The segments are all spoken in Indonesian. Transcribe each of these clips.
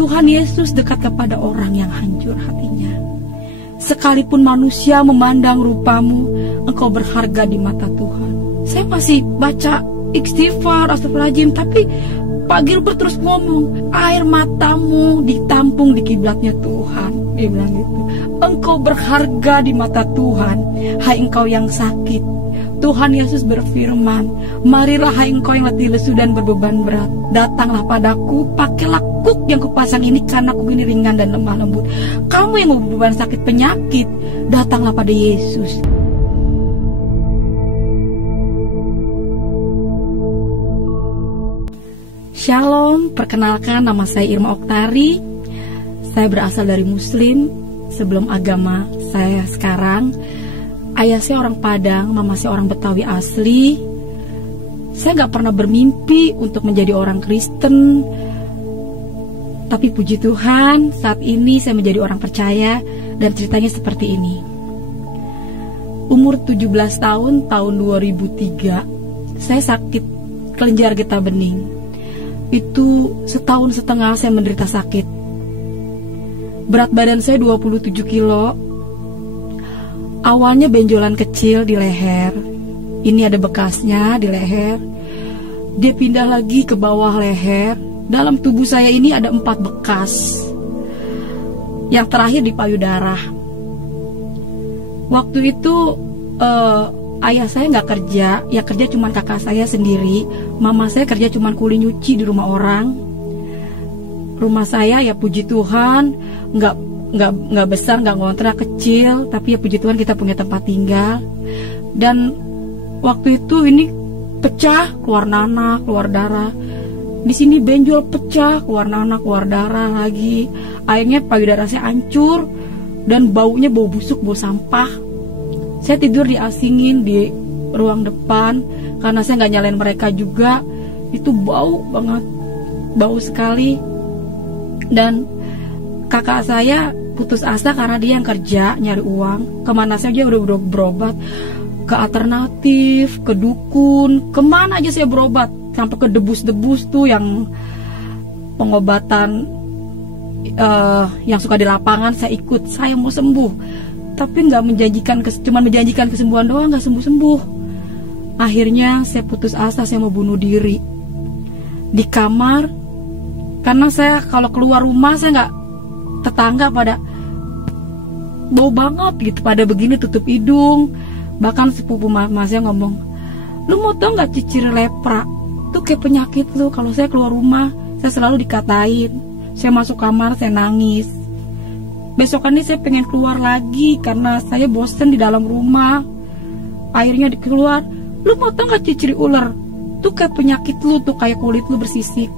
Tuhan Yesus dekat kepada orang yang hancur hatinya. Sekalipun manusia memandang rupamu, engkau berharga di mata Tuhan. Saya masih baca istighfar, astagfirullahaladzim, tapi Pak Gilbert terus ngomong, air matamu ditampung di kiblatnya Tuhan. Dia bilang gitu. Engkau berharga di mata Tuhan, hai engkau yang sakit. Tuhan Yesus berfirman, marilah hai engkau yang letih lesu dan berbeban berat, datanglah padaku, pakailah kuk yang kupasang ini, karena kuk ini ringan dan lemah lembut. Kamu yang berbeban sakit penyakit, datanglah pada Yesus. Shalom, perkenalkan nama saya Irma Oktari. Saya berasal dari Muslim. Sebelum agama saya sekarang, ayah saya orang Padang, mama saya orang Betawi asli. Saya gak pernah bermimpi untuk menjadi orang Kristen. Tapi puji Tuhan, saat ini saya menjadi orang percaya. Dan ceritanya seperti ini. Umur 17 tahun 2003, saya sakit kelenjar getah bening. Itu setahun setengah saya menderita sakit. Berat badan saya 27 kilo. Awalnya benjolan kecil di leher. Ini ada bekasnya di leher. Dia pindah lagi ke bawah leher. Dalam tubuh saya ini ada 4 bekas. Yang terakhir di payudara. Waktu itu ayah saya nggak kerja, ya kerja cuma kakak saya sendiri. Mama saya kerja cuma kuli nyuci di rumah orang. Rumah saya ya puji Tuhan nggak besar, nggak ngontrak, kecil, tapi ya puji Tuhan kita punya tempat tinggal. Dan waktu itu ini pecah, keluar nanah, keluar darah. Di sini benjol pecah, keluar nanah, keluar darah lagi. Akhirnya payudara saya hancur dan baunya bau busuk, bau sampah. Saya tidur diasingin di ruang depan karena saya nggak nyalain mereka juga. Itu bau banget, bau sekali. Dan kakak saya putus asa karena dia yang kerja nyari uang. Kemana saja udah berobat, ke alternatif, ke dukun, kemana aja saya berobat. Sampai ke debus-debus tuh yang pengobatan yang suka di lapangan saya ikut. Saya mau sembuh, tapi nggak menjanjikan, cuma menjanjikan kesembuhan doang, nggak sembuh-sembuh. Akhirnya saya putus asa, saya mau bunuh diri di kamar. Karena saya kalau keluar rumah saya nggak, tetangga pada bau banget gitu, pada begini tutup hidung. Bahkan sepupu mama saya ngomong, lu mau tau nggak cicir lepra? Tuh kayak penyakit lu. Kalau saya keluar rumah saya selalu dikatain. Saya masuk kamar saya nangis. Besokannya saya pengen keluar lagi karena saya bosen di dalam rumah. Akhirnya keluar, lu mau tau gak ciciri ular? Tuh kayak penyakit lu, tuh kayak kulit lu bersisik.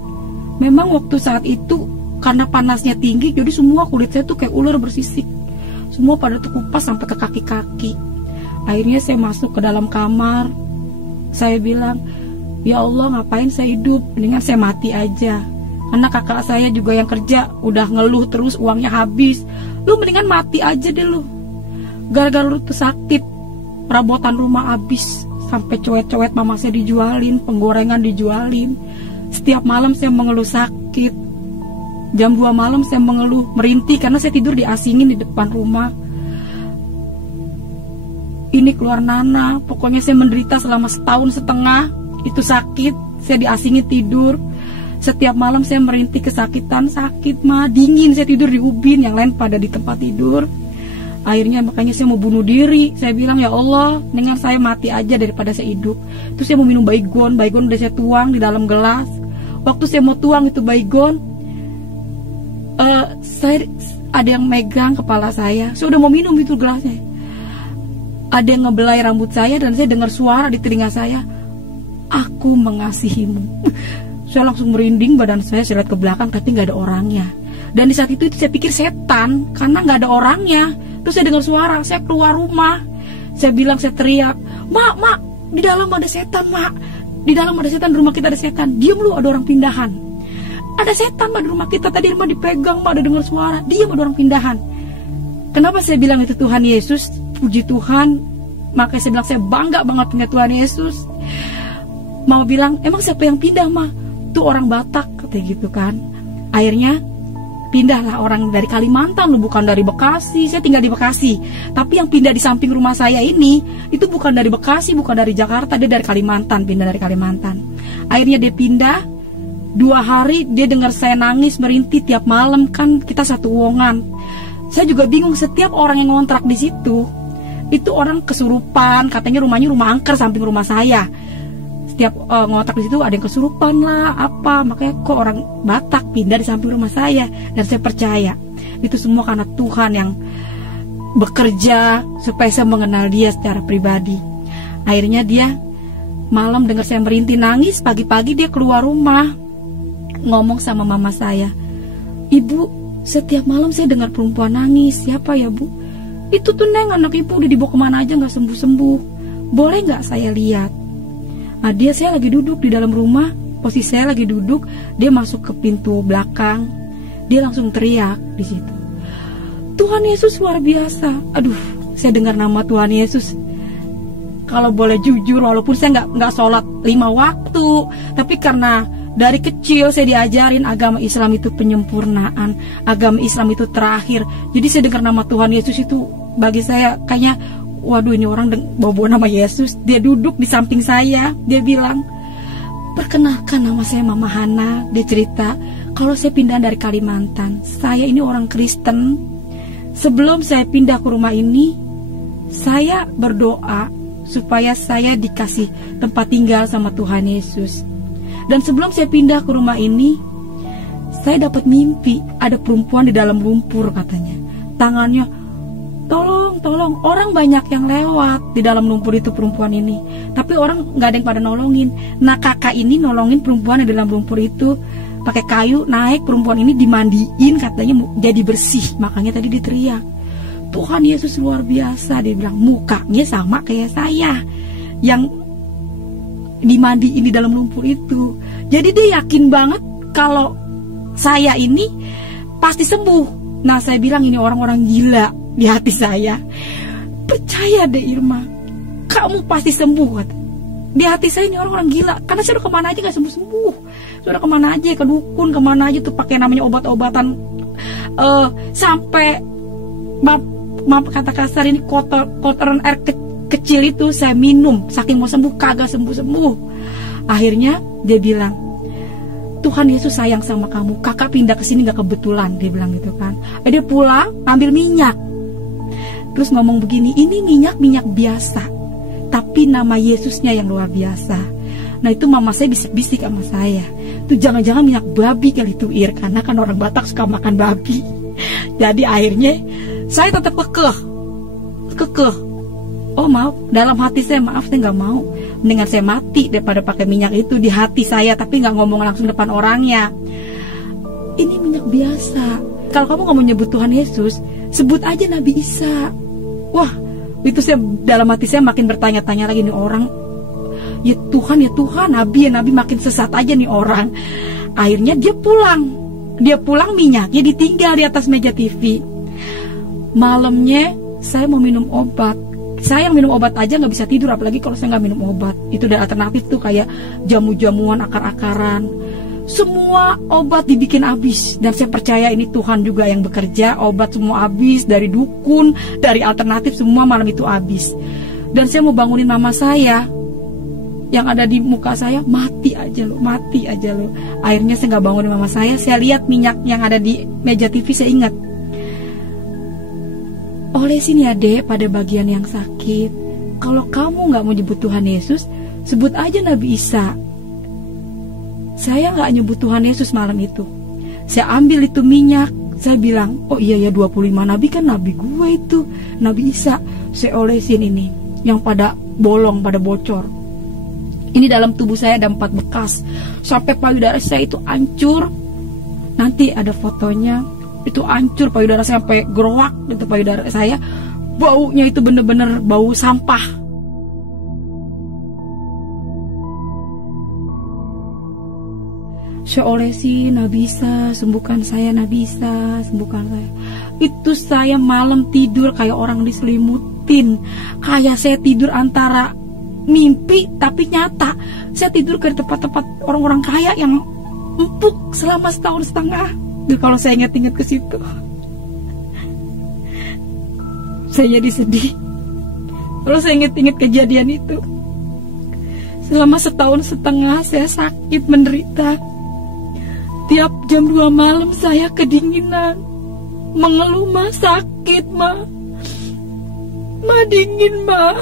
Memang waktu saat itu karena panasnya tinggi, jadi semua kulit saya tuh kayak ular bersisik. Semua pada tuh kupas sampai ke kaki-kaki. Akhirnya saya masuk ke dalam kamar. Saya bilang, ya Allah, ngapain saya hidup? Mendingan saya mati aja. Karena kakak saya juga yang kerja udah ngeluh terus, uangnya habis. Lu mendingan mati aja deh lu. Gara-gara lu tuh sakit, perabotan rumah habis. Sampai cowet-cowet mama saya dijualin, penggorengan dijualin. Setiap malam saya mengeluh sakit. Jam 2 malam saya mengeluh, merintih karena saya tidur diasingin di depan rumah. Ini keluar nanah. Pokoknya saya menderita selama setahun setengah. Itu sakit, saya diasingin tidur. Setiap malam saya merintih kesakitan, sakit mah, dingin, saya tidur di ubin, yang lain pada di tempat tidur. Akhirnya makanya saya mau bunuh diri. Saya bilang, ya Allah, dengan saya mati aja daripada saya hidup. Terus saya mau minum baygon udah saya tuang di dalam gelas. Waktu saya mau tuang itu baygon, saya ada yang megang kepala saya udah mau minum itu gelasnya. Ada yang ngebelai rambut saya dan saya dengar suara di telinga saya, aku mengasihimu. Saya langsung merinding, badan saya lihat ke belakang tapi nggak ada orangnya. Dan di saat itu saya pikir setan karena nggak ada orangnya. Terus saya dengar suara, saya keluar rumah. Saya bilang, saya teriak, mak, di dalam ada setan, mak. Di dalam ada setan, di rumah kita ada setan. Diam lu, ada orang pindahan. Ada setan, mak, di rumah kita. Tadi rumah dipegang, mak, ada dengar suara. Diam, ada orang pindahan. Kenapa saya bilang itu Tuhan Yesus? Puji Tuhan. Makanya saya bilang saya bangga banget punya Tuhan Yesus. Mau bilang, emang siapa yang pindah, mak? Tuh orang Batak, katanya gitu kan. Akhirnya pindahlah orang dari Kalimantan loh, bukan dari Bekasi. Saya tinggal di Bekasi, tapi yang pindah di samping rumah saya ini itu bukan dari Bekasi, bukan dari Jakarta, dia dari Kalimantan, pindah dari Kalimantan. Akhirnya dia pindah. 2 hari dia dengar saya nangis merintih tiap malam, kan kita satu wongan. Saya juga bingung, setiap orang yang ngontrak di situ itu orang kesurupan, katanya rumahnya rumah angker samping rumah saya. Setiap ngontrak di situ ada yang kesurupan lah, apa, makanya kok orang Batak pindah di samping rumah saya. Dan saya percaya itu semua karena Tuhan yang bekerja supaya saya mengenal dia secara pribadi. Akhirnya dia malam dengar saya merintih nangis, pagi-pagi dia keluar rumah ngomong sama mama saya, "Ibu, setiap malam saya dengar perempuan nangis. Siapa ya, Bu?" "Itu tuh Neng, anak ibu udah dibawa kemana aja gak sembuh-sembuh. Boleh gak saya lihat?" Nah, saya lagi duduk di dalam rumah, posisi saya lagi duduk, dia masuk ke pintu belakang, dia langsung teriak di situ, "Tuhan Yesus luar biasa." Aduh, saya dengar nama Tuhan Yesus. Kalau boleh jujur, walaupun saya nggak sholat 5 waktu, tapi karena dari kecil saya diajarin agama Islam itu penyempurnaan, agama Islam itu terakhir. Jadi saya dengar nama Tuhan Yesus itu bagi saya kayaknya, waduh, ini orang bawa nama Yesus. Dia duduk di samping saya, dia bilang, "Perkenalkan, nama saya Mama Hana." Dia cerita, kalau saya pindah dari Kalimantan, saya ini orang Kristen. Sebelum saya pindah ke rumah ini, saya berdoa supaya saya dikasih tempat tinggal sama Tuhan Yesus. Dan sebelum saya pindah ke rumah ini, saya dapat mimpi ada perempuan di dalam lumpur, katanya. Tangannya, tolong, orang banyak yang lewat di dalam lumpur itu perempuan ini. Tapi orang gak ada yang pada nolongin. Nah, kakak ini nolongin perempuan di dalam lumpur itu, pakai kayu naik, perempuan ini dimandiin, katanya jadi bersih. Makanya tadi diteriak, "Tuhan Yesus luar biasa." Dia bilang, mukanya sama kayak saya yang dimandiin di dalam lumpur itu. Jadi dia yakin banget kalau saya ini pasti sembuh. Nah, saya bilang ini orang-orang gila di hati saya. "Percaya deh Irma, kamu pasti sembuh," kata. Di hati saya ini orang-orang gila, karena saya udah kemana aja gak sembuh-sembuh. Saya udah kemana aja, ke dukun, kemana aja tuh pakai namanya obat-obatan, sampai maaf kata kasar ini, kotoran air kecil itu saya minum, saking mau sembuh kagak sembuh-sembuh. Akhirnya dia bilang, "Tuhan Yesus sayang sama kamu, kakak pindah ke sini gak kebetulan," dia bilang gitu kan. Dia pulang ambil minyak, terus ngomong begini, "Ini minyak biasa, tapi nama Yesusnya yang luar biasa." Nah, itu mama saya bisik-bisik sama saya, "Itu jangan-jangan minyak babi kali itu, Ir," karena kan orang Batak suka makan babi. Jadi akhirnya saya tetap kekeh. Oh maaf, dalam hati saya, maaf saya gak mau, mendingan saya mati daripada pakai minyak itu di hati saya, tapi gak ngomong langsung depan orangnya. "Ini minyak biasa. Kalau kamu gak mau nyebut Tuhan Yesus, sebut aja Nabi Isa." Wah, itu saya dalam hati saya makin bertanya-tanya lagi, nih orang, ya Tuhan, Nabi makin sesat aja nih orang. Akhirnya dia pulang minyaknya ditinggal di atas meja TV. Malamnya saya mau minum obat. Saya yang minum obat aja gak bisa tidur, apalagi kalau saya gak minum obat. Itu ada alternatif tuh, kayak jamu-jamuan, akar-akaran. Semua obat dibikin habis. Dan saya percaya ini Tuhan juga yang bekerja. Obat semua habis, dari dukun, dari alternatif, semua malam itu habis. Dan saya mau bangunin mama saya, yang ada di muka saya, mati aja lo. Akhirnya saya gak bangunin mama saya lihat minyak yang ada di meja TV, saya ingat, "Olesin ya Dek pada bagian yang sakit. Kalau kamu gak mau nyebut Tuhan Yesus, sebut aja Nabi Isa." Saya gak nyebut Tuhan Yesus malam itu. Saya ambil itu minyak, saya bilang, "Oh iya ya, 25 nabi kan nabi gue itu, Nabi Isa." Saya olesin ini, yang pada bolong, pada bocor. Ini dalam tubuh saya ada 4 bekas, sampai payudara saya itu hancur. Nanti ada fotonya. Itu hancur payudara saya sampai gerowak itu payudara saya. Baunya itu bener-bener bau sampah. Saya olesi, Nabi Isa, sembuhkan saya, Nabi Isa, sembuhkan saya. Itu saya malam tidur kayak orang diselimutin. Kayak saya tidur antara mimpi tapi nyata. Saya tidur ke tempat-tempat orang-orang kaya yang empuk selama 1,5 tahun. Dan kalau saya ingat-ingat ke situ, saya jadi sedih. Kalau saya ingat-ingat kejadian itu, selama 1,5 tahun saya sakit menderita. Tiap jam 2 malam saya kedinginan, mengeluh, "Ma, sakit, Ma. Ma, dingin, Ma."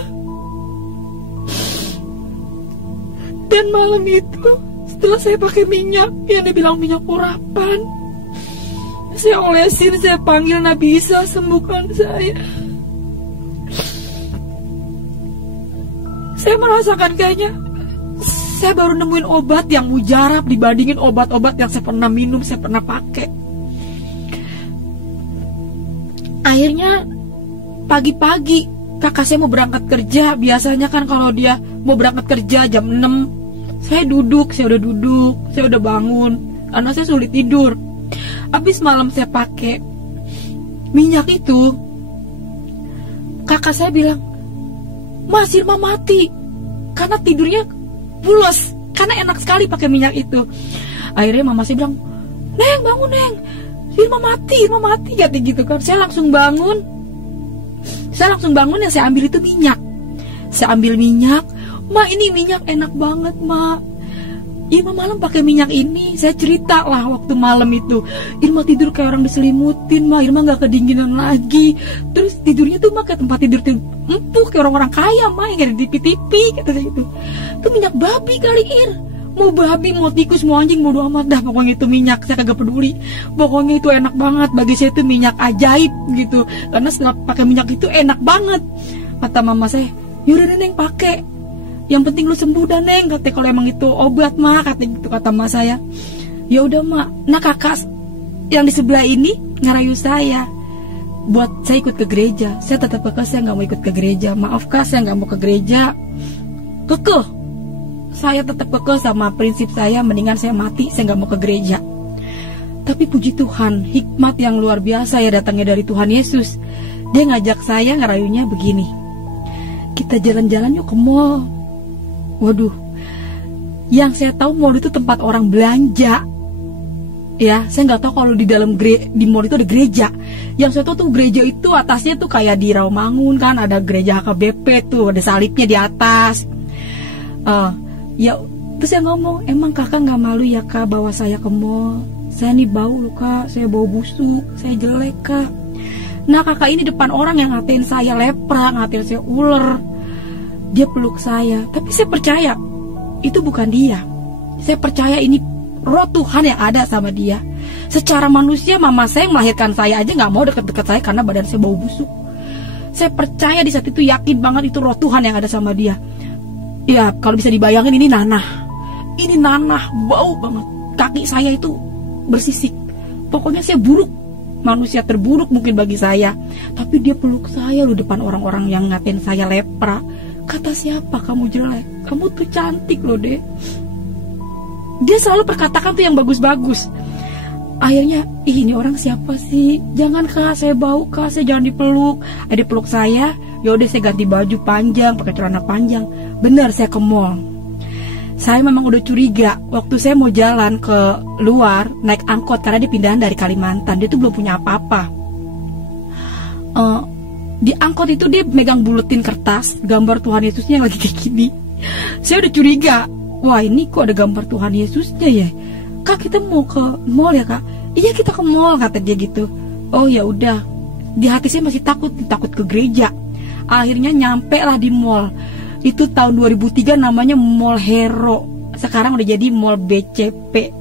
Dan malam itu, setelah saya pakai minyak, yang dibilang minyak urapan, saya olesin, saya panggil, "Nabi Isa, sembuhkan saya." Saya merasakan kayaknya saya baru nemuin obat yang mujarab dibandingin obat-obat yang saya pernah minum, saya pernah pakai. Akhirnya pagi-pagi kakak saya mau berangkat kerja. Biasanya kan kalau dia mau berangkat kerja jam 6, saya udah duduk, saya udah bangun karena saya sulit tidur. Habis malam saya pakai minyak itu, kakak saya bilang, "Mas, Irma mati." Karena tidurnya pulas, karena enak sekali pakai minyak itu. Akhirnya mama saya bilang, "Neng, bangun, Neng. Irma mati," kata gitu kan. Saya langsung bangun, yang saya ambil itu minyak. Saya ambil minyak, "Ma, ini minyak enak banget, Ma. Irma malam pakai minyak ini." Saya cerita lah waktu malam itu, "Irma tidur kayak orang diselimutin, Ma. Irma gak kedinginan lagi. Terus tidurnya tuh, Ma, kayak tempat tidur empuk kayak orang-orang kaya, Ma, yang ada di TV," kata saya gitu. "Itu minyak babi kali, Ir. Mau babi, mau tikus, mau anjing, bodo amat dah. Pokoknya itu minyak, saya kagak peduli. Pokoknya itu enak banget. Bagi saya itu minyak ajaib gitu. Karena setelah pakai minyak itu enak banget." Kata mama saya, "Yaudah, Neng, pakai. Yang penting lu sembuh dah, Neng," katanya, "kalau emang itu obat, Ma," kata gitu, kata Ma saya. Ya udah, Ma. Nah, kakak yang di sebelah ini ngerayu saya buat saya ikut ke gereja. Saya tetap kekeh, saya nggak mau ikut ke gereja. "Maaf, Kak, saya nggak mau ke gereja." Kekeh, saya tetap kekeh sama prinsip saya, mendingan saya mati, saya nggak mau ke gereja. Tapi puji Tuhan, hikmat yang luar biasa ya datangnya dari Tuhan Yesus. Dia ngajak saya, ngerayunya begini, "Kita jalan-jalan yuk ke mall." Waduh, yang saya tahu mall itu tempat orang belanja. Ya, saya nggak tahu kalau di dalam di mall itu ada gereja. Yang saya tahu tuh gereja itu atasnya tuh kayak di Rawamangun kan, ada gereja HKBP tuh, ada salibnya di atas. Ya, terus saya ngomong, "Emang kakak nggak malu ya, Kak, bawa saya ke mall? Saya nih bau loh, Kak, saya bau busuk, saya jelek, Kak." Nah, kakak ini depan orang yang ngatain saya lepra, ngatain saya ular. Dia peluk saya, tapi saya percaya itu bukan dia. Saya percaya ini roh Tuhan yang ada sama dia. Secara manusia, mama saya yang melahirkan saya aja nggak mau deket-deket saya karena badan saya bau busuk. Saya percaya di saat itu, yakin banget itu roh Tuhan yang ada sama dia. Ya, kalau bisa dibayangin, ini nanah, bau banget. Kaki saya itu bersisik. Pokoknya saya buruk, manusia terburuk mungkin bagi saya. Tapi dia peluk saya loh depan orang-orang yang ngatain saya lepra. Kata, "Siapa kamu jelek? Kamu tuh cantik loh, Dek." Dia selalu perkatakan tuh yang bagus-bagus. Akhirnya, ini orang siapa sih? "Jangan, Kak, saya bau, Kak, saya jangan dipeluk." Dia peluk saya. Ya udah, saya ganti baju panjang, pakai celana panjang. Benar, saya ke mall. Saya memang udah curiga waktu saya mau jalan ke luar naik angkot karena dia pindahan dari Kalimantan. Dia tuh belum punya apa-apa. Di angkot itu dia megang buletin kertas gambar Tuhan Yesusnya yang lagi kayak gini. Saya udah curiga, wah ini kok ada gambar Tuhan Yesusnya ya? "Kak, kita mau ke mall ya, Kak?" "Iya, kita ke mall," kata dia gitu. Oh ya udah. Di hati saya masih takut ke gereja. Akhirnya nyampe lah di mall. Itu tahun 2003, namanya Mall Hero. Sekarang udah jadi Mall BCP,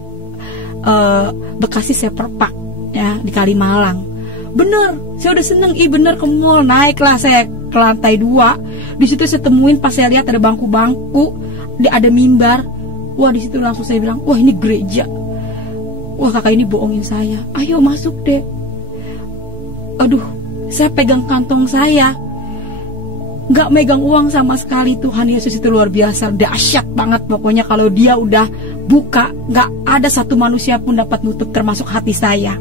Bekasi Seperpak ya, di Kalimalang. Bener, saya udah seneng, bener ke mall. Naiklah saya ke lantai 2. Di situ saya temuin, pas saya lihat ada bangku-bangku, ada mimbar. Wah, di situ langsung saya bilang, wah ini gereja. Wah, kakak ini bohongin saya. Ayo masuk deh. Aduh, saya pegang kantong saya, nggak megang uang sama sekali. Tuhan Yesus itu luar biasa, dahsyat banget. Pokoknya kalau dia udah buka, nggak ada satu manusia pun dapat nutup, termasuk hati saya.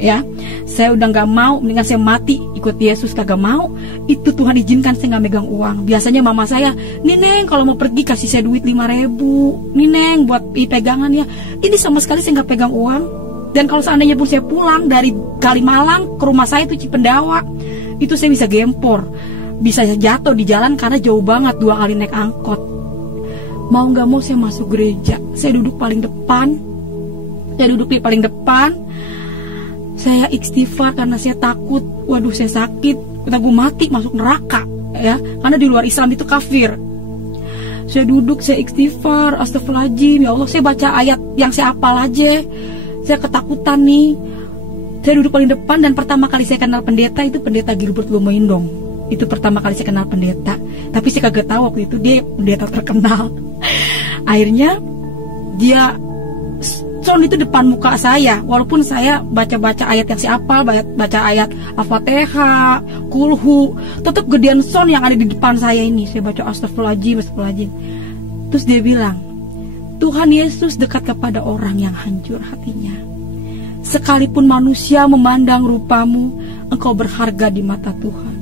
Ya, saya udah nggak mau, mendingan saya mati ikut Yesus, kagak mau. Itu Tuhan izinkan saya nggak megang uang. Biasanya mama saya, "Nih Neng, kalau mau pergi kasih saya duit 5.000. Nih Neng, buat pegangan ya." Ini sama sekali saya nggak pegang uang. Dan kalau seandainya pun saya pulang dari Kalimalang ke rumah saya itu Cipendawa, itu saya bisa gempor, bisa jatuh di jalan karena jauh banget, 2 kali naik angkot. Mau gak mau saya masuk gereja. Saya duduk paling depan. Saya istighfar karena saya takut, waduh saya sakit, gue mati masuk neraka ya, karena di luar Islam itu kafir. Saya duduk, saya istighfar, astagfirullahaladzim, ya Allah, saya baca ayat yang saya hafal aja. Saya ketakutan nih. Saya duduk paling depan, dan pertama kali saya kenal pendeta itu pendeta Gilbert Lumoindong. Itu pertama kali saya kenal pendeta. Tapi saya kagak tahu waktu itu dia pendeta terkenal. Akhirnya dia sound itu depan muka saya, walaupun saya baca-baca ayat yang saya hafal, baca ayat Al-Fatihah, Kulhu, tetap gedean sound yang ada di depan saya ini. Saya baca astagfirullahaladzim. Terus dia bilang, Tuhan Yesus dekat kepada orang yang hancur hatinya. Sekalipun manusia memandang rupamu, engkau berharga di mata Tuhan.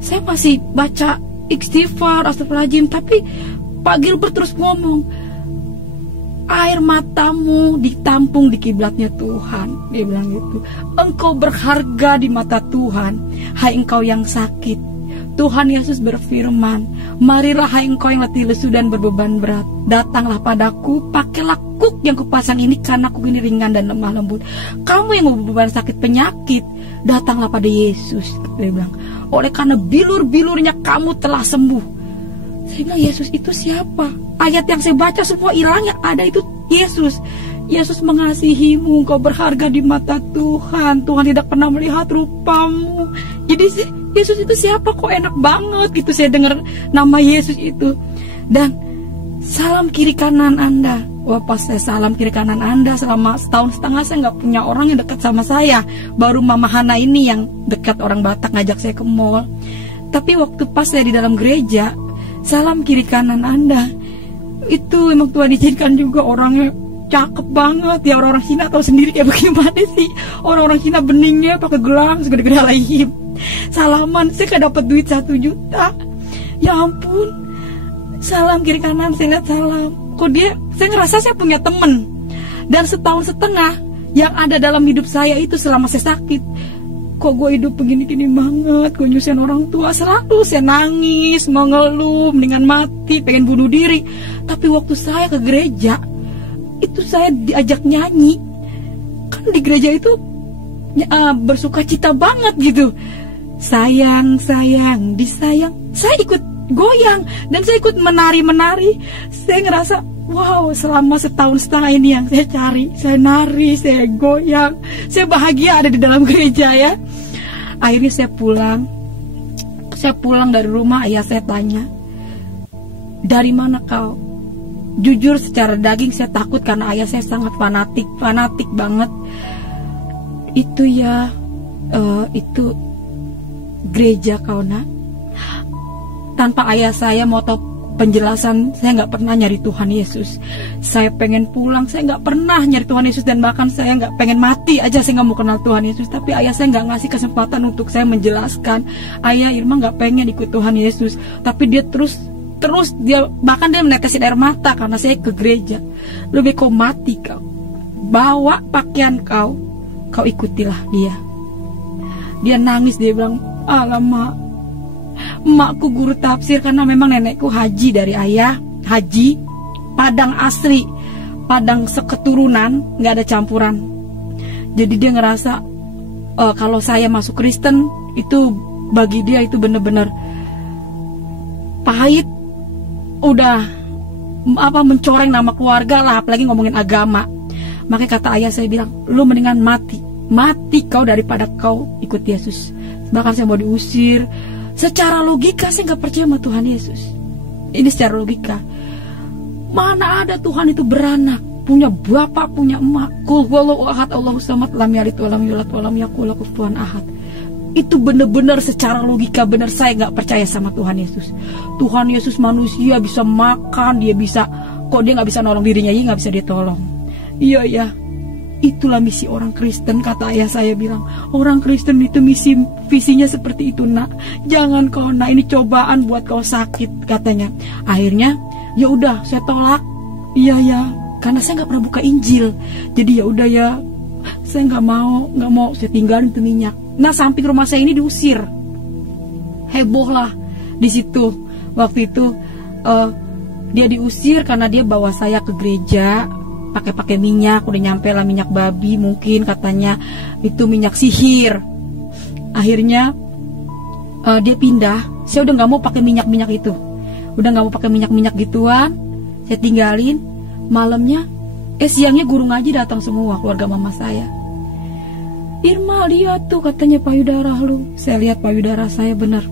Saya masih baca istighfar, astagfirullahaladzim, tapi Pak Gilbert terus ngomong, air matamu ditampung di kiblatnya Tuhan. Dia bilang gitu. Engkau berharga di mata Tuhan. Hai engkau yang sakit, Tuhan Yesus berfirman, marilah hai engkau yang letih lesu dan berbeban berat, datanglah padaku, pakailah kuk yang kupasang ini, karena kuk ini ringan dan lemah lembut. Kamu yang beban sakit penyakit, datanglah pada Yesus. Dia bilang, oleh karena bilur-bilurnya kamu telah sembuh. Saya bilang, Yesus itu siapa? Ayat yang saya baca semua hilang, yang ada itu Yesus. Yesus mengasihimu, engkau berharga di mata Tuhan. Tuhan tidak pernah melihat rupamu. Jadi Yesus itu siapa? Kok enak banget gitu saya dengar nama Yesus itu. Dan salam kiri kanan Anda. Wah, pas saya salam kiri kanan Anda, selama setahun setengah saya nggak punya orang yang dekat sama saya. Baru Mama Hana ini yang dekat, orang Batak, ngajak saya ke mall. Tapi waktu pas saya di dalam gereja, salam kiri kanan Anda, itu emang Tuhan izinkan juga orangnya cakep banget ya. Orang-orang Cina tahu sendiri kayak bagaimana sih. Orang-orang Cina beningnya pakai gelang segede-gede alaihim. Salaman, saya gak dapat duit 1 juta. Ya ampun. Salam kiri kanan, saya lihat salam. Kok dia, saya ngerasa saya punya temen. Dan setahun setengah yang ada dalam hidup saya itu selama saya sakit, kok gue hidup begini-gini banget, gue nyusahin orang tua. Selalu saya nangis, mengeluh, mendingan mati, pengen bunuh diri. Tapi waktu saya ke gereja, itu saya diajak nyanyi. Kan di gereja itu bersuka cita banget gitu. Sayang, sayang, disayang. Saya ikut goyang dan saya ikut menari-menari. Saya ngerasa, wow, selama setahun setengah ini yang saya cari. Saya nari, saya goyang, saya bahagia ada di dalam gereja ya. Akhirnya saya pulang. Saya pulang dari rumah, ayah saya tanya, dari mana kau? Jujur secara daging saya takut karena ayah saya sangat fanatik banget. Itu ya, itu gereja kau nak. Tanpa ayah saya mau tahu penjelasan, saya nggak pernah nyari Tuhan Yesus. Saya pengen pulang, saya nggak pernah nyari Tuhan Yesus, dan bahkan saya nggak pengen mati aja, saya nggak mau kenal Tuhan Yesus. Tapi ayah saya nggak ngasih kesempatan untuk saya menjelaskan. Ayah, Irma nggak pengen ikut Tuhan Yesus, tapi dia terus dia, bahkan dia menetesin air mata karena saya ke gereja. Lebih kau mati kau, bawa pakaian kau ikutilah dia. Dia nangis, dia bilang, alamak, emakku guru tafsir karena memang nenekku haji dari ayah, haji Padang asli, Padang seketurunan, nggak ada campuran. Jadi dia ngerasa kalau saya masuk Kristen itu bagi dia itu benar-benar pahit, udah mencoreng nama keluarga lah, apalagi ngomongin agama. Makanya kata ayah saya bilang, lu mendingan mati kau daripada kau ikut Yesus. Bahkan saya mau diusir. Secara logika saya nggak percaya sama Tuhan Yesus. Ini secara logika. Mana ada Tuhan itu beranak, punya bapak, punya emak. Qul huwallahu ahad, Allahus samad, lam yalid walam yulad walam yakul lahu kufuwan ahad. Itu benar-benar secara logika benar, saya nggak percaya sama Tuhan Yesus. Tuhan Yesus manusia, bisa makan, dia bisa, kok dia nggak bisa nolong dirinya, dia nggak bisa ditolong. Iya ya, itulah misi orang Kristen, kata ayah saya bilang. Orang Kristen itu visinya seperti itu nak. Jangan kau nak, ini cobaan buat kau sakit, katanya. Akhirnya ya udah saya tolak. Iya ya, karena saya nggak pernah buka Injil. Jadi ya udah ya, saya nggak mau, saya tinggalin tuh minyak. Nah, samping rumah saya ini diusir, heboh lah di situ. Waktu itu dia diusir karena dia bawa saya ke gereja pakai minyak, udah nyampe lah minyak babi, mungkin katanya itu minyak sihir. Akhirnya dia pindah. Saya udah nggak mau pakai minyak itu, udah nggak mau pakai minyak gituan. Saya tinggalin. Malamnya, siangnya guru ngaji datang semua, keluarga mama saya. Irma, lihat tuh, katanya payudara lu. Saya lihat payudara saya, benar,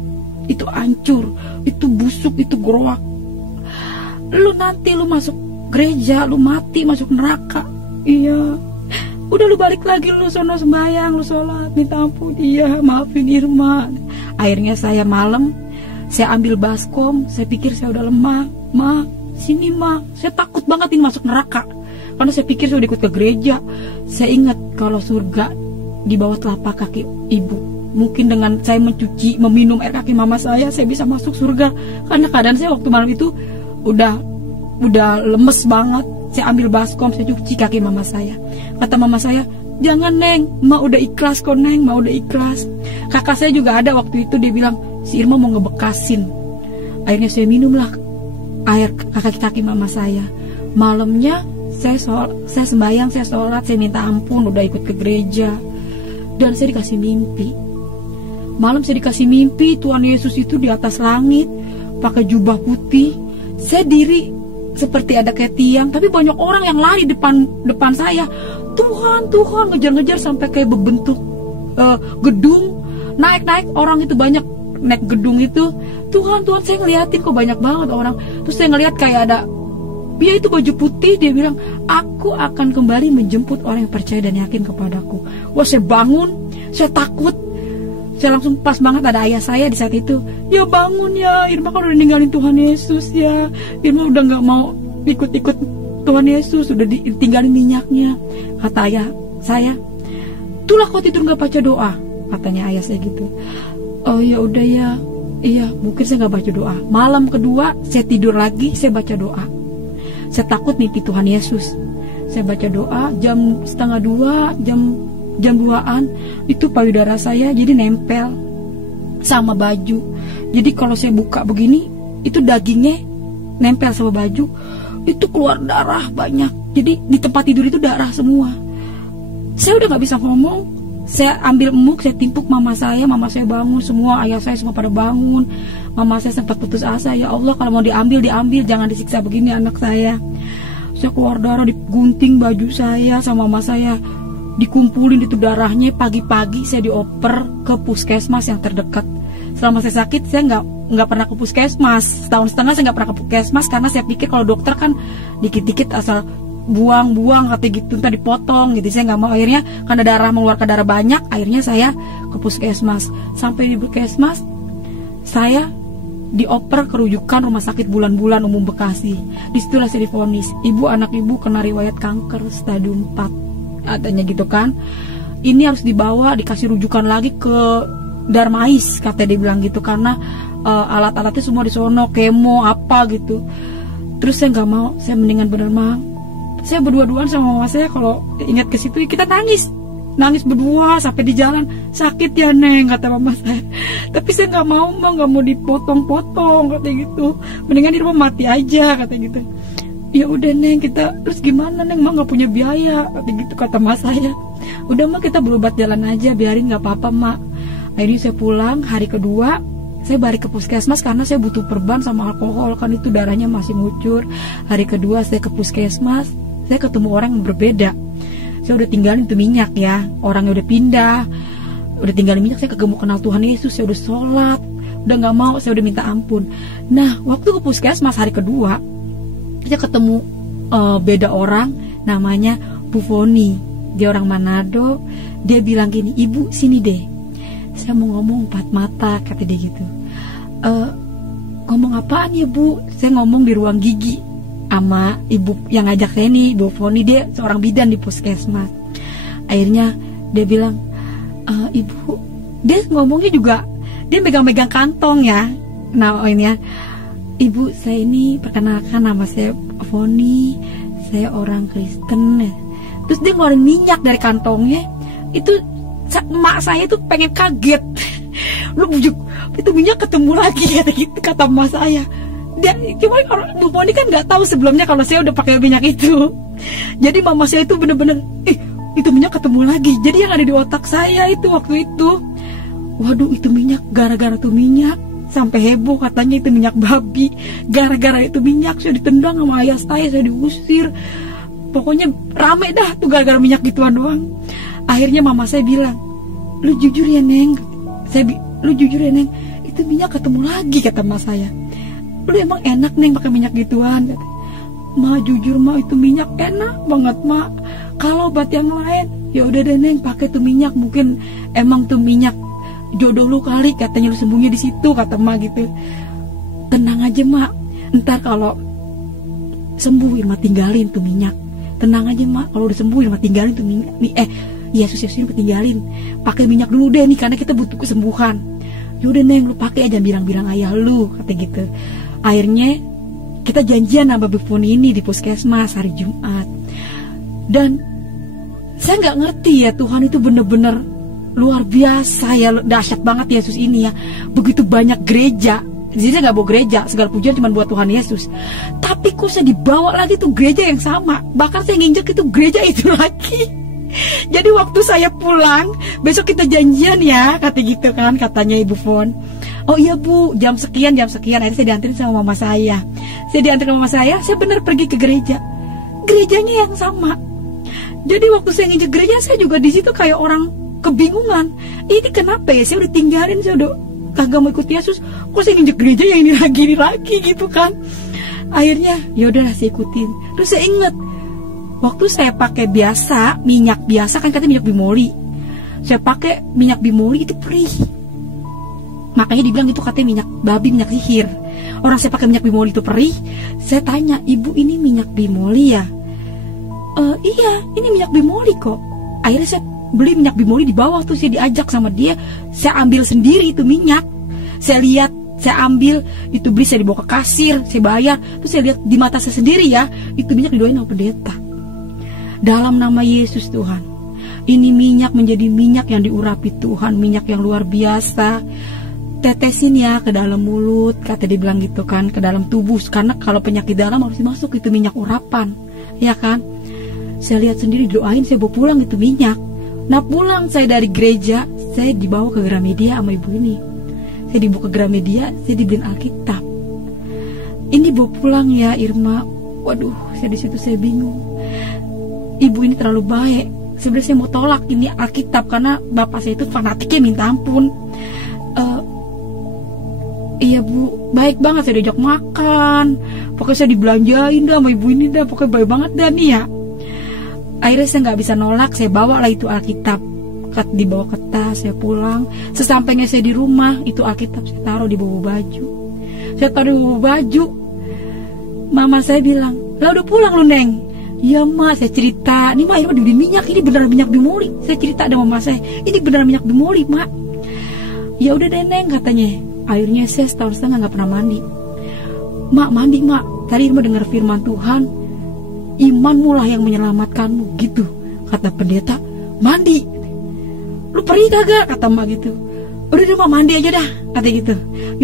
itu hancur, itu busuk, itu gerowak. Lu nanti lu masuk gereja, lu mati, masuk neraka. Iya. Udah lu balik lagi, lu sono sembahyang, lu sholat, minta ampun. Iya, maafin Irma. Akhirnya saya malam, saya ambil baskom. Saya pikir saya udah lemah. Ma, sini ma. Saya takut banget ini masuk neraka, karena saya pikir saya udah ikut ke gereja. Saya ingat kalau surga di bawah telapak kaki ibu. Mungkin dengan saya mencuci, meminum air kaki mama saya bisa masuk surga. Karena keadaan saya waktu malam itu udah lemes banget. Saya ambil baskom, saya cuci kaki mama saya. Kata mama saya, jangan Neng, Ma udah ikhlas kok Neng, Ma udah ikhlas. Kakak saya juga ada waktu itu, dia bilang, si Irma mau ngebekasin. Akhirnya saya minumlah air kaki mama saya. Malamnya saya sembahyang, saya sholat, saya minta ampun, udah ikut ke gereja. Dan saya dikasih mimpi. Malam saya dikasih mimpi, Tuhan Yesus itu di atas langit, pakai jubah putih. Saya diri seperti ada kayak tiang, tapi banyak orang yang lari depan saya. Tuhan, ngejar-ngejar sampai kayak berbentuk gedung. Naik orang itu banyak, naik gedung itu. Tuhan, saya ngeliatin kok banyak banget orang. Terus saya ngeliat kayak ada, dia itu baju putih. Dia bilang, aku akan kembali menjemput orang yang percaya dan yakin kepadaku. Wah, saya bangun, saya takut. Saya langsung, pas banget ada ayah saya di saat itu. Ya bangun ya, Irma kan udah ninggalin Tuhan Yesus ya. Irma udah gak mau ikut-ikut Tuhan Yesus, udah ditinggalin minyaknya. Kata ayah saya, itulah kau tidur gak baca doa, katanya ayah saya gitu. Oh ya udah ya, iya mungkin saya gak baca doa. Malam kedua saya tidur lagi, saya baca doa. Saya takut mimpi Tuhan Yesus. Saya baca doa, jam 1:30, jam 2-an itu payudara saya jadi nempel sama baju. Jadi kalau saya buka begini, itu dagingnya nempel sama baju. Itu keluar darah banyak. Jadi di tempat tidur itu darah semua. Saya udah gak bisa ngomong. Saya ambil emuk, saya timpuk mama saya bangun semua, ayah saya semua pada bangun. Mama saya sempat putus asa, ya Allah kalau mau diambil, jangan disiksa begini anak saya. Saya keluar darah, digunting baju saya sama mama saya, dikumpulin itu darahnya. Pagi-pagi saya dioper ke puskesmas yang terdekat. Selama saya sakit saya nggak pernah ke puskesmas. Setahun setengah saya nggak pernah ke puskesmas karena saya pikir kalau dokter kan dikit-dikit asal buang kata gitu, ntar dipotong gitu. Saya nggak mau. Akhirnya karena darah mengeluarkan darah banyak, akhirnya saya ke puskesmas. Sampai di puskesmas saya dioper kerujukan Rumah Sakit Bulan-Bulan Umum Bekasi. Disitulah saya divonis, anak ibu kena riwayat kanker stadium 4. Adanya gitu kan, ini harus dibawa, dikasih rujukan lagi ke Darmais, katanya dia bilang gitu, karena alat-alatnya semua di sono, kemo apa gitu. Terus saya nggak mau, saya mendingan bener mah. Saya berdua-duaan sama mama saya, kalau ingat ke situ kita nangis berdua sampai di jalan. Sakit ya Neng, kata mama saya. Tapi saya nggak mau dipotong-potong, katanya gitu. Mendingan di rumah mati aja, katanya gitu. Ya udah Neng, kita terus gimana Neng, mah nggak punya biaya, kata gitu kata mas saya. Udah mah kita berobat jalan aja, biarin nggak apa-apa mak. Akhirnya saya pulang hari kedua, saya balik ke puskesmas karena saya butuh perban sama alkohol, kan itu darahnya masih ngucur. Hari kedua saya ke puskesmas, saya ketemu orang yang berbeda. Saya udah tinggalin itu minyak ya, orangnya udah pindah, udah tinggalin minyak. Saya kagak mau kenal Tuhan Yesus, saya udah sholat, udah nggak mau, saya udah minta ampun. Nah waktu ke puskesmas hari kedua, saya ketemu beda orang, namanya Bu Foni. Dia orang Manado. Dia bilang gini, ibu sini deh, saya mau ngomong 4 mata, kata dia gitu. Ngomong apaan ya Bu? Saya ngomong di ruang gigi sama ibu yang ngajak saya nih, Bu Foni. Dia seorang bidan di puskesmas. Akhirnya dia bilang, ibu, dia ngomongnya juga, dia megang-megang kantong ya. Nah ini ya, ibu saya ini perkenalkan, nama saya Foni, saya orang Kristen. Terus dia ngeluarin minyak dari kantongnya. Itu emak saya itu pengen kaget. Lu bujuk, itu minyak ketemu lagi kata gitu, kata emak saya. Dia cuma orang Bu Poni kan nggak tahu sebelumnya kalau saya udah pakai minyak itu. Jadi mama saya itu bener-bener, itu minyak ketemu lagi. Jadi yang ada di otak saya itu waktu itu, waduh itu minyak, gara-gara tuh minyak sampai heboh katanya itu minyak babi. Gara-gara itu minyak saya ditendang sama ayah saya diusir. Pokoknya rame dah tuh gara-gara minyak gituan doang. Akhirnya mama saya bilang, lu jujur ya Neng, lu jujur ya Neng, itu minyak ketemu lagi kata emak saya. Lu emang enak Neng pakai minyak gituan? Ma jujur ma itu minyak enak banget ma. Kalau obat yang lain ya udah deh Neng pakai tuh minyak, mungkin emang tuh minyak jodoh lu kali katanya, lu sembunyi di situ kata emak gitu. Tenang aja mak, ntar kalau sembuh Irma tinggalin tuh minyak. Tenang aja mak, kalau udah sembuh Irma tinggalin tuh minyak. Yesus Irma tinggalin. Pakai minyak dulu deh nih karena kita butuh kesembuhan. Yaudah Neng lu pakai aja, bilang-bilang ayah lu kata gitu. Akhirnya kita janjian sama Bu Poni ini di puskesmas hari Jumat. Dan saya nggak ngerti ya, Tuhan itu bener-bener luar biasa ya, dahsyat banget Yesus ini ya. Begitu banyak gereja, jadi saya nggak bawa gereja, segala pujian cuma buat Tuhan Yesus. Tapi kok saya dibawa lagi tuh gereja yang sama, bahkan saya nginjek itu gereja itu lagi. Jadi waktu saya pulang, besok kita janjian ya, kata gitu kan, katanya Ibu Fon. Oh iya Bu, jam sekian. Akhirnya saya dianterin sama mama saya. Saya benar pergi ke gereja. Gerejanya yang sama. Jadi waktu saya nginjek gereja, saya juga di situ kayak orang kebingungan. Ini kenapa ya? Saya udah tinggalin, saya udah kagak mau ikut Yesus. Kok saya nginjek gereja yang ini lagi gitu kan? Akhirnya yaudah saya ikutin. Terus saya inget, waktu saya pakai biasa, minyak biasa kan katanya minyak bimoli. Saya pakai minyak bimoli itu perih. Makanya dibilang itu katanya minyak babi, minyak sihir. Orang saya pakai minyak bimoli itu perih. Saya tanya, ibu ini minyak bimoli ya? Iya, ini minyak bimoli kok. Akhirnya saya beli minyak bimoli di bawah tuh, saya diajak sama dia. Saya ambil sendiri itu minyak. Saya lihat, saya ambil, itu beli, saya dibawa ke kasir, saya bayar. Terus saya lihat di mata saya sendiri ya, itu minyak didoain sama pendeta. Dalam nama Yesus Tuhan, ini minyak menjadi minyak yang diurapi Tuhan, minyak yang luar biasa. Tetesin ya ke dalam mulut, kata dia bilang gitu kan, ke dalam tubuh, karena kalau penyakit dalam harus dimasuk itu minyak urapan, ya kan. Saya lihat sendiri, doain, saya bawa pulang itu minyak. Nah pulang saya dari gereja, saya dibawa ke Gramedia sama ibu ini. Saya dibawa ke Gramedia, saya dibeliin Alkitab. Ini bawa pulang ya Irma. Waduh, saya di situ saya bingung. Ibu ini terlalu baik. Sebenarnya saya mau tolak ini Alkitab karena bapak saya itu fanatiknya minta ampun. Iya Bu, baik banget, saya diajak makan. Pokoknya saya dibelanjain dah sama ibu ini dah, pokoknya baik banget dah nih ya. Akhirnya saya nggak bisa nolak, saya bawa lah itu Alkitab, dibawa ke tas, saya pulang. Sesampainya saya di rumah, itu Alkitab saya taruh di bawah baju. Saya taruh di bawah baju. Mama saya bilang, lah udah pulang lu Neng? Iya Ma, saya cerita, ini Ma Irma dibeli minyak, ini beneran minyak bimoli. Saya cerita ada mama saya, ini beneran minyak bimoli Ma. Ya udah deh Neng katanya. Akhirnya saya setahun setengah nggak pernah mandi. Mak mandi Mak, tadi Irma dengar firman Tuhan, imanmu lah yang menyelamatkanmu gitu, kata pendeta. Mandi, lu perih kagak, kata Mak gitu. Udah deh Mak, mandi aja dah, kata gitu.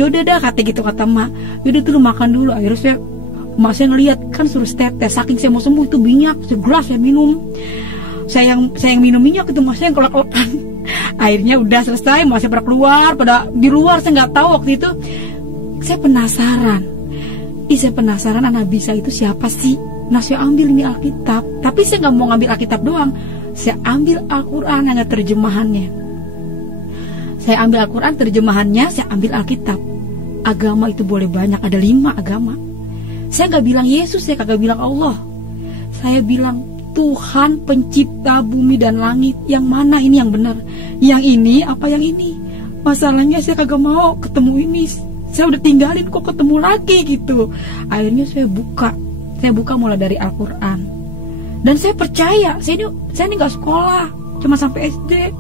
Yaudah dah, kata gitu, kata Mak. Yaudah tuh lu makan dulu. Akhirnya Mak saya ngeliat kan suruh tetes, saking saya mau sembuh itu minyak segelas saya minum. Saya yang minum minyak itu Mak saya yang kelak-kelakan. Akhirnya udah selesai, Mak saya pada keluar, pada di luar, saya nggak tahu waktu itu. Saya penasaran. Saya penasaran anak bisa itu siapa sih. Nah saya ambil ini Alkitab, tapi saya nggak mau ngambil Alkitab doang, saya ambil Al-Quran hanya terjemahannya. Saya ambil Al-Quran terjemahannya, saya ambil Alkitab. Agama itu boleh banyak, ada 5 agama. Saya nggak bilang Yesus, saya kagak bilang Allah. Saya bilang Tuhan pencipta bumi dan langit. Yang mana ini yang benar? Yang ini apa yang ini? Masalahnya saya kagak mau ketemu ini. Saya udah tinggalin kok ketemu lagi gitu. Akhirnya saya buka mulai dari Al-Quran. Dan saya percaya, saya ini gak sekolah, cuma sampai SD.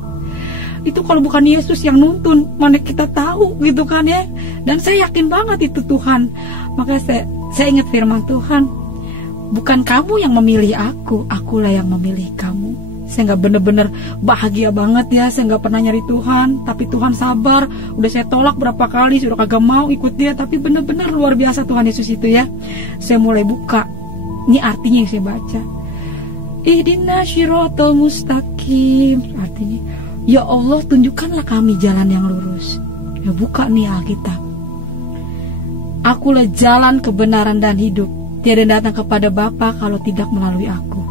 Itu kalau bukan Yesus yang nuntun, mana kita tahu gitu kan ya. Dan saya yakin banget itu Tuhan. Makanya saya ingat firman Tuhan, bukan kamu yang memilih aku, akulah yang memilih kamu. Saya nggak bener-bener bahagia banget ya, saya nggak pernah nyari Tuhan, tapi Tuhan sabar. Udah saya tolak berapa kali, sudah kagak mau ikut dia, tapi bener-bener luar biasa Tuhan Yesus itu ya. Saya mulai buka, ini artinya yang saya baca. Ihdinas syiratal mustaqim, artinya ya Allah tunjukkanlah kami jalan yang lurus. Ya buka nih Alkitab. Akulah jalan kebenaran dan hidup, tiada datang kepada Bapa kalau tidak melalui aku.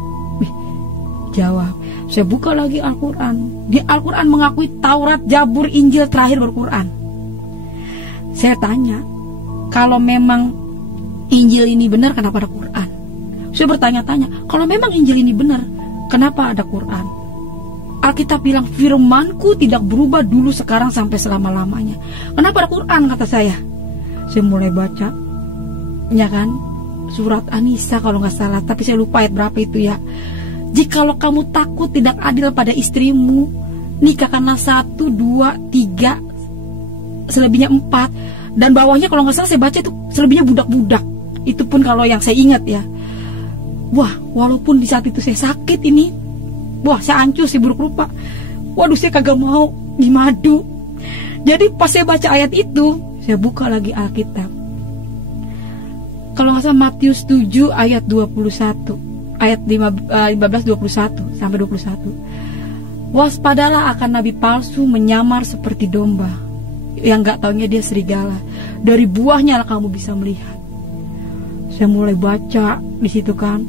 Jawab. Saya buka lagi Al-Quran. Di Al-Quran mengakui Taurat, Zabur, Injil, terakhir Al-Quran. Saya tanya, kalau memang Injil ini benar, kenapa ada Quran? Saya bertanya-tanya, kalau memang Injil ini benar, kenapa ada Quran? Alkitab bilang, firmanku tidak berubah dulu, sekarang, sampai selama-lamanya. Kenapa ada Quran, kata saya? Saya mulai baca, ya kan, surat An-Nisa kalau nggak salah, tapi saya lupa ayat berapa itu ya. Jikalau kamu takut tidak adil pada istrimu, nikahkanlah 1, 2, 3, selebihnya 4. Dan bawahnya kalau nggak salah saya baca itu selebihnya budak-budak. Itu pun kalau yang saya ingat ya. Wah, walaupun di saat itu saya sakit ini, wah saya hancur, saya buruk rupa. Waduh, saya kagak mau dimadu. Jadi pas saya baca ayat itu, saya buka lagi Alkitab. Kalau nggak salah Matius 7 ayat 21. Ayat 15-21 sampai 21. Waspadalah akan nabi palsu menyamar seperti domba, yang gak taunya dia serigala. Dari buahnya lah kamu bisa melihat. Saya mulai baca di situ kan,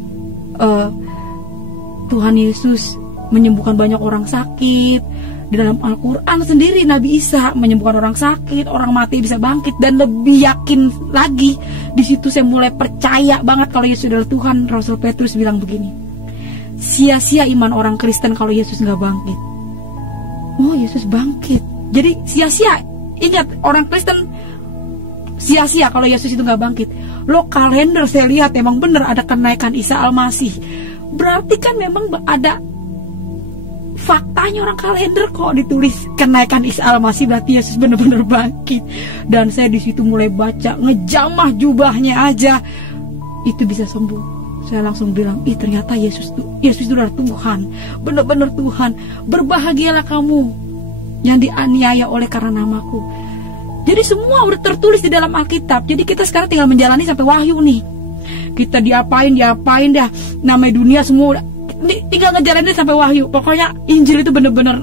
Tuhan Yesus menyembuhkan banyak orang sakit. Di dalam Al-Quran sendiri Nabi Isa menyembuhkan orang sakit, orang mati bisa bangkit. Dan lebih yakin lagi, di situ saya mulai percaya banget kalau Yesus adalah Tuhan. Rasul Petrus bilang begini, sia-sia iman orang Kristen kalau Yesus gak bangkit. Oh, Yesus bangkit. Jadi sia-sia, ingat orang Kristen sia-sia kalau Yesus itu gak bangkit. Lo kalender saya lihat emang bener ada kenaikan Isa Al-Masih. Berarti kan memang ada faktanya, orang kalender kok ditulis kenaikan Isa Al-Masih, berarti Yesus benar-benar bangkit. Dan saya di situ mulai baca, ngejamah jubahnya aja itu bisa sembuh. Saya langsung bilang, ternyata Yesus itu adalah Tuhan, benar-benar Tuhan. Berbahagialah kamu yang dianiaya oleh karena namaku. Jadi semua udah tertulis di dalam Alkitab. Jadi kita sekarang tinggal menjalani sampai Wahyu nih. Kita diapain dah, namanya dunia semua udah tinggal ngejalanin sampai Wahyu. Pokoknya Injil itu benar-benar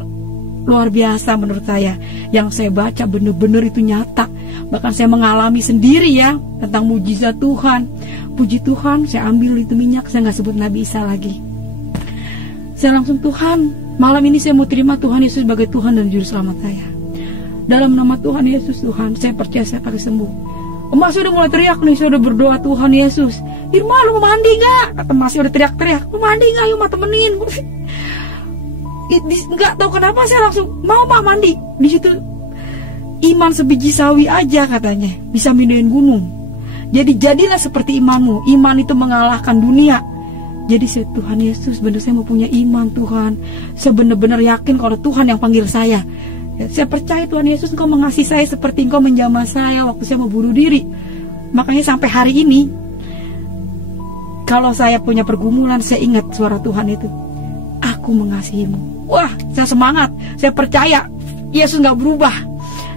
luar biasa menurut saya. Yang saya baca benar-benar itu nyata. Bahkan saya mengalami sendiri ya tentang mujizat Tuhan. Puji Tuhan, saya ambil itu minyak, saya gak sebut Nabi Isa lagi. Saya langsung, Tuhan, malam ini saya mau terima Tuhan Yesus sebagai Tuhan dan Juru Selamat saya. Dalam nama Tuhan Yesus, Tuhan, saya percaya saya akan sembuh. Emak saya udah mulai teriak nih, saya udah berdoa, Tuhan Yesus, Irma lu mau mandi gak? Kata Mas udah teriak-teriak, mau mandi gak? Yuk ma temenin. Gak tahu kenapa saya langsung mau mandi. Di situ iman sebiji sawi aja katanya bisa mindahin gunung. Jadi jadilah seperti imanmu. Iman itu mengalahkan dunia. Jadi saya, Tuhan Yesus, benar saya mau punya iman Tuhan. Saya benar-benar yakin kalau Tuhan yang panggil saya. Saya percaya Tuhan Yesus, Engkau mengasihi saya seperti Engkau menjamah saya waktu saya mau bunuh diri. Makanya sampai hari ini, kalau saya punya pergumulan, saya ingat suara Tuhan itu, aku mengasihimu. Wah, saya semangat. Saya percaya Yesus gak berubah.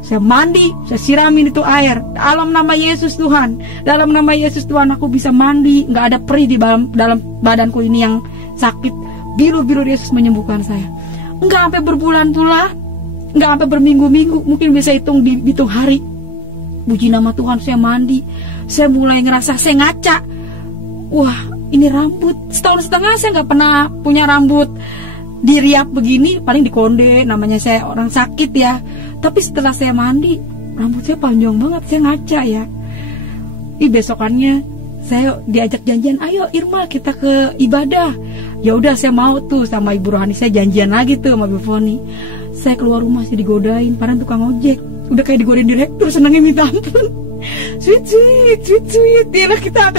Saya mandi, saya siramin itu air. Dalam nama Yesus Tuhan, dalam nama Yesus Tuhan aku bisa mandi. Gak ada perih di dalam badanku ini yang sakit. Biru-biru Yesus menyembuhkan saya. Enggak sampai berbulan-bulan, enggak sampai berminggu-minggu, mungkin bisa dihitung hari. Puji nama Tuhan, saya mandi. Saya mulai ngerasa, saya ngaca. Wah, ini rambut. Setahun setengah saya gak pernah punya rambut diriap begini, paling dikonde. Namanya saya orang sakit ya. Tapi setelah saya mandi, rambut saya panjang banget, saya ngaca ya. Besokannya saya diajak janjian, ayo Irma kita ke ibadah. Ya udah saya mau tuh sama Ibu Rohani, saya janjian lagi tuh sama Ibu Foni. Saya keluar rumah sih digodain, padahal tukang ojek. Udah kayak digodain direktur, senangnya minta ampun. Sweet. Iyalah kita,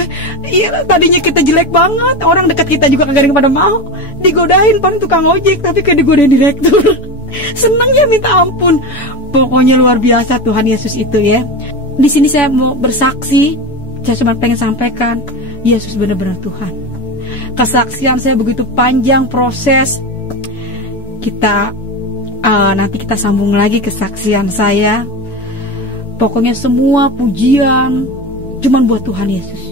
iyalah tadinya kita jelek banget, orang dekat kita juga kagak ada yang pada mau. Digodain padahal tukang ojek, tapi kayak digodain direktur. Senangnya minta ampun. Pokoknya luar biasa Tuhan Yesus itu ya. Di sini saya mau bersaksi, saya cuma pengen sampaikan, Yesus benar-benar Tuhan. Kesaksian saya begitu panjang proses. Nanti kita sambung lagi kesaksian saya. Pokoknya semua pujian cuman buat Tuhan Yesus.